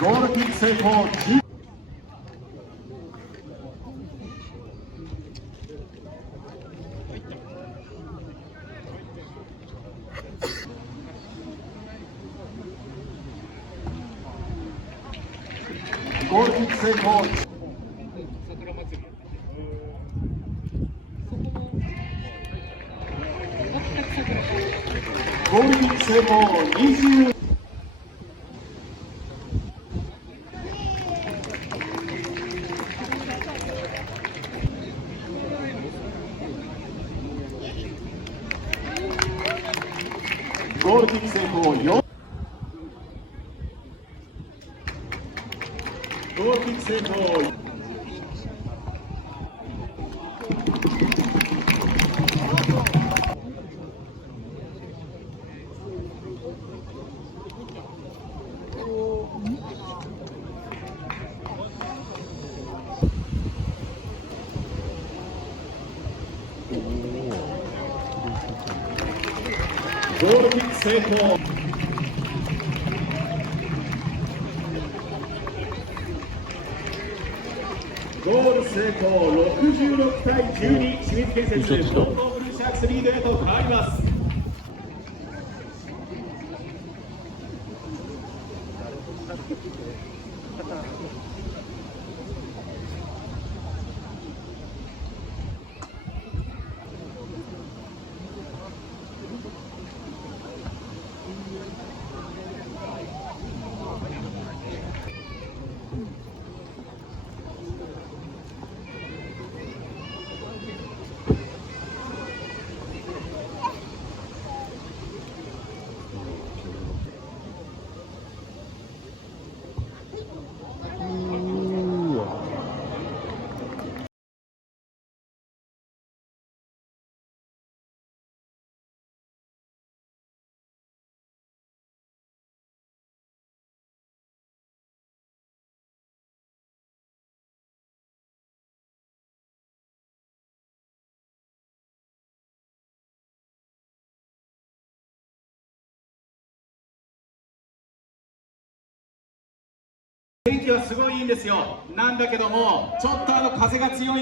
ゴールキック成功。ゴールキック成功。ゴールキック成功。20。ゴールキック成功。4。ゴールキック成功。ゴールキック成功。ゴール成功。66対12、清水建設ロンドンブルーシャークスリードへと変わります。天気はすごいいいんですよ。なんだけどもちょっと風が強い。